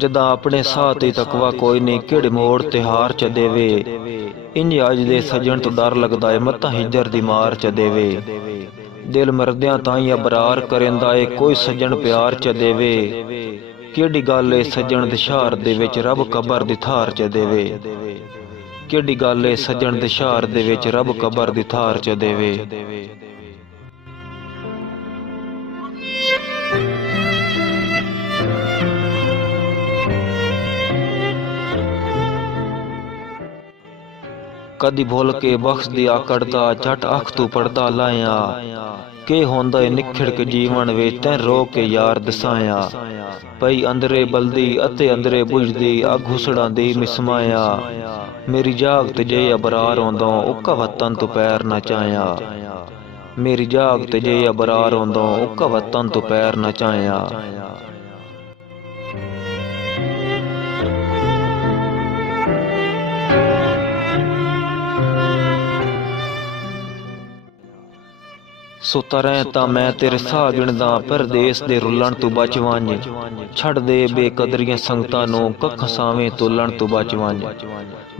जदा अपने साह ते तकवा कोई नहीं किड़ मोड़ ते हार च देवे। इंज अज दे सजन तो डर लगदा है मत्ता हिजर दी मार च देवे। दिल मरदियां ताईं अबरार करेंदा है कोई सजन प्यार च देवे। केड़ी गल है सजन दे शहर दे विच रब कबर दी थार च देवे। केड़ी गल है सजन दे शहर दे विच रब कबर दी थार च देवे। कदी भुल के बख्श दिया करदा झट अख तू पड़दा लाया। के होंदा निखड़ के जीवन वे तैं रो के यार दसाया। पई अंदरे बलदी अते अंदरे बुझदी अग हुसड़ा दी मिसमाया। मेरी जाग ते जे अबरार होंदों उक्का वतन तू पैर न चाया। मेरी जाग ते जे अबरार होंदों उक्का वतन तू पैर न चाया। सुता रह तां मैं तेरे साह गिणदा परदेस दे रुलण तू बच वंज। छड़ दे बेकदरियां संगतां नूं कख सावें तोलण तू बच वंज।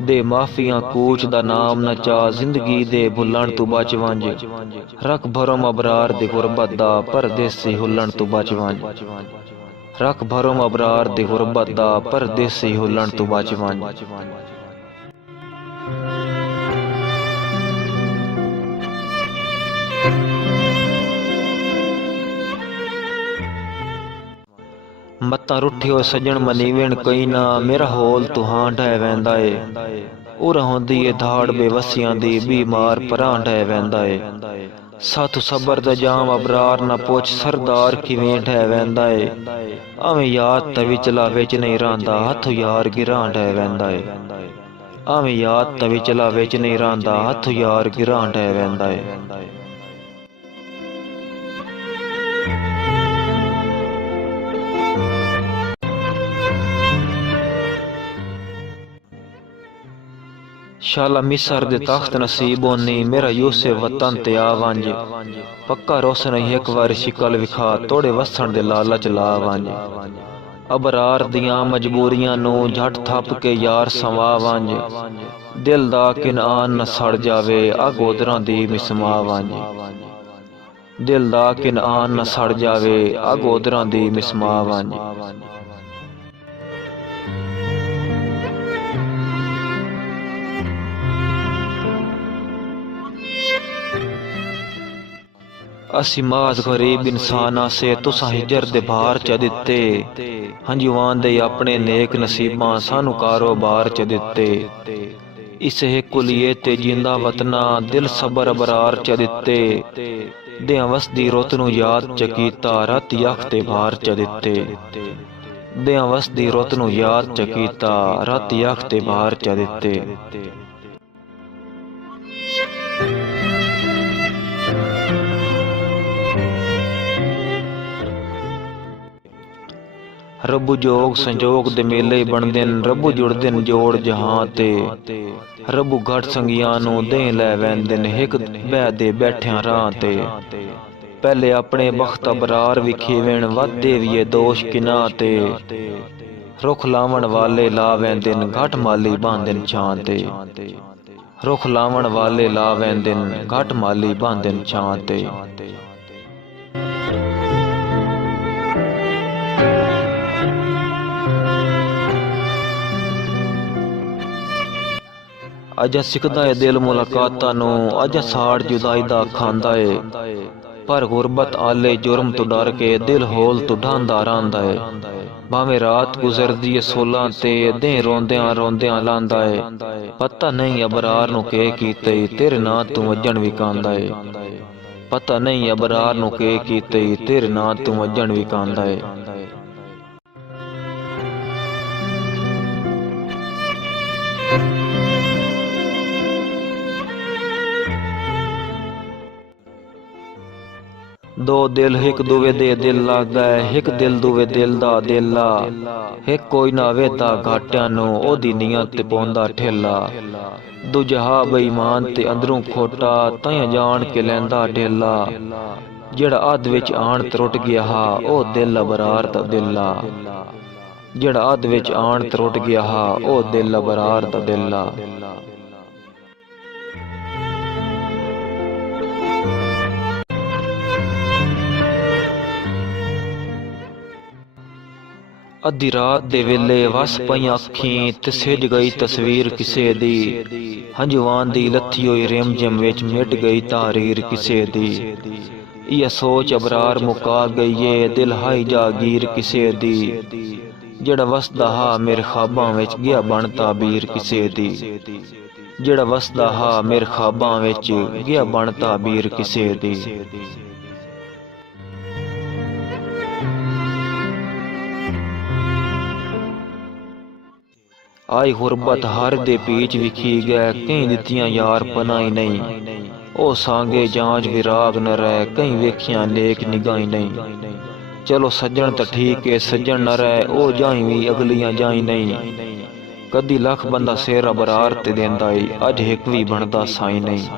दे माफियां कूच दा नाम न चा जिंदगी दे भुलण तू बच वंज। रख भरम अबरार दे गुरबत दा परदेसी हुलण तू बच वंज। रख भरम अबरार दे गुरबत दा परदेसी हुलण तू बच वंज। मत्ता रुठियो सजन मनीवेण कई ना मेरा होल तुहां ढह वैंदा है। उर होंदी ए धाड़ बेवसियां दी बीमार परां ढह वैंदा है। साथु सबर दा जाम अबरार ना पुछ सरदार किवें ढह वैंदा है। आवें याद तविचला विच नहीं रहांदा हथ यार गिरां ढह वैंदा है। आवें याद तविचला विच नहीं रहांदा हथ यार गिरां ढह वैंदा है। शाला मिसर दे तख्त नसीब होनी मेरा यूसुफ वतन ते आ वंज। पक्का रोशन एक बार शिकल विखा तोड़े वसन दे लालच ला वंज। अबरार दियां मजबूरियां नूं झट थप के यार संवा वंज। दिल दा किनान न सड़ जावे अग ओदरां दी मिसमा वंज। दिल दा किनान न सड़ जावे अग ओदरां दी मिसमा वंज। असी माज गरीब इंसान आसे तुसा हिजर दे भार च दिते। हंजुआन दे अपने नेक नसीबां सानू कारोबार च दिते। इस कुलिये ते जिंदा वतना दिल सबर अबरार च दिते। दें वसदी रुत नू याद च कीता रात अख ते भार च दिते। दें वसदी रुत नू याद च कीता रात अख ते भार च दिते। रब्बू जोग संजोग दे मेले बनदे न रब्बू जुड़दे न जोड़ जहां ते। रब्बू घट संगियां नूं दें लै वैंदे न हिक बह दे बैठियां राह ते। पहले अपने बख्त अबरार विखेवेण वधदे विए दोष किना ते। रुख लावण वाले ला वैंदे न घट माली बांधे न छां ते। रुख लावण वाले ला वैंदे न घट माली बांधे न छां ते। अजा सिकदा है दिल मुलाकातां नूं अजा साड़ जुदाई दा खांदा है। पर गुरबत आले जुर्म तो डर के दिल होल तो ढांदा रहांदा है। भावें रात गुजरदी है सोलां ते दें रोंदियां रोंदियां लांदा है। पता नहीं अबरार नूं के कीते तेरे नां तू वजन विकांदा है। पता नहीं अबरार नूं के कीते तेरे नां तू वजन विकांदा है। दो दिल हिक दुवे दे दिल लग गए हिक दिल दुवे दिल दा दिला। हिक कोई ना वेदा घाटियां नूं ओदी नीयत ते पौंदा ठेला। दूजा बेईमान ते अंदरों खोटा तां जान के लैंदा ढेला। जेड़ा अध विच आण त्रुट गया हा ओ दिल अबरार दा दिला। ਜਿਹੜਾ ਅੱਧ ਵਿੱਚ ਆਣ ਤਰੁੱਟ ਗਿਆ ਹਾ ਉਹ ਦਿਲ ਅਬਰਾਰ ਦਾ ਦਿਲ ਆ। ਅੱਧੀ ਰਾਤ ਦੇ ਵੇਲੇ ਵਸ ਪਈਆਂ ਅੱਖੀਂ ਤੇ ਸਿੱਜ ਗਈ ਤਸਵੀਰ ਕਿਸੇ ਦੀ, ਹੰਝੂਆਂ ਦੀ ਲੱਥੀ ਹੋਈ ਰਿਮਝਿਮ ਵਿੱਚ ਮਿਟ ਗਈ ਤਾਰੀਰ ਕਿਸੇ ਦੀ। ਇਹ ਸੋਚ ਅਬਰਾਰ ਮੁਕਾ ਗਈ ਏ ਦਿਲ ਹਾਈ ਜਾਗੀਰ ਕਿਸੇ ਦੀ, ਜਿਹੜਾ ਵਸਦਾ ਹਾ ਮੇਰੇ ਖਾਬਾਂ ਵਿੱਚ ਗਿਆ ਬਣ ਤਾਬੀਰ ਕਿਸੇ ਦੀ, ਜਿਹੜਾ ਵਸਦਾ ਹਾ ਮੇਰੇ ਖਾਬਾਂ ਵਿੱਚ ਗਿਆ ਬਣ ਤਾਬੀਰ ਕਿਸੇ ਦੀ। ਆਈ ਗੁਰਬਤ ਹਰ ਦੇ ਪੀਚ ਵਿਖੀ ਗਏ, ਕਈ ਦਿੱਤੀਆਂ ਯਾਰ ਪਨਾਈ ਨਹੀਂ। ਉਹ ਸਾਂਗੇ ਜਾਂਚ ਵਿਰਾਗ ਨ ਰਹਿ, ਕਈ ਵੇਖਿਆ ਨੇਕ ਨਿਗਾਹੀ ਨਹੀਂ। ਚਲੋ ਸੱਜਣ ਤਾਂ ਠੀਕ ਏ ਸੱਜਣ ਨ ਰਹਿ, ਉਹ ਜਾਈ ਵੀ ਅਗਲੀਆਂ ਜਾਈ ਨਹੀਂ। ਕਦੀ ਲੱਖ ਬੰਦਾ ਸਿਰ ਅਬਰਾਰ ਤੇ ਦੇਂਦਾ ਏ, ਅੱਜ ਇੱਕ ਵੀ ਬਣਦਾ ਸਾਈ ਨਹੀਂ।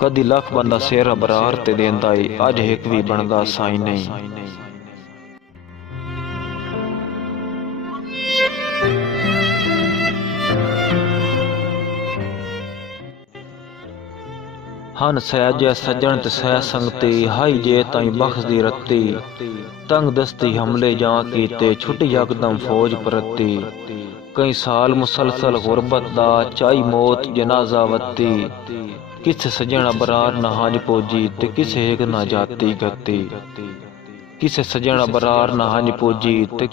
ਕਦੀ ਲੱਖ ਬੰਦਾ ਸਿਰ ਅਬਰਾਰ ਤੇ ਦੇਂਦਾ ਏ, ਅੱਜ ਇੱਕ ਵੀ ਬਣਦਾ ਸਾਈ ਨਹੀਂ। ਹਨ ਸਹਿਜ ਸੱਜਣ ਤੇ ਸਹਿ ਸੰਗਤੀ, ਹਾਈ ਜੇ ਤਾਈ ਬਖਸ਼ ਦੀ ਰੱਤੀ। ਤੰਗ ਦਸਤੀ ਹਮਲੇ ਜਾਂ ਕੀਤੇ, ਛੁੱਟ ਯਕਦਮ ਫੌਜ ਪਰਤੀ। ਕਈ ਸਾਲ ਮੁਸਲਸਲ ਗੁਰਬਤ ਦਾ, ਚਾਈ ਮੌਤ ਜਨਾਜ਼ਾ ਵੱਤੀ। ਕਿਸੇ ਸੱਜਣ ਅਬਰਾਰ ਨਾ ਹੰਝ ਪੋਜੀ, ਤੇ ਕਿਸੇ ਇੱਕ ਨਾ ਜਾਤੀ ਗੱਤੀ। ਕਿਸੇ ਸੱਜਣ ਅਬਰਾਰ ਨਾ ਹੰਝ ਪੋਜੀ, ਤੇ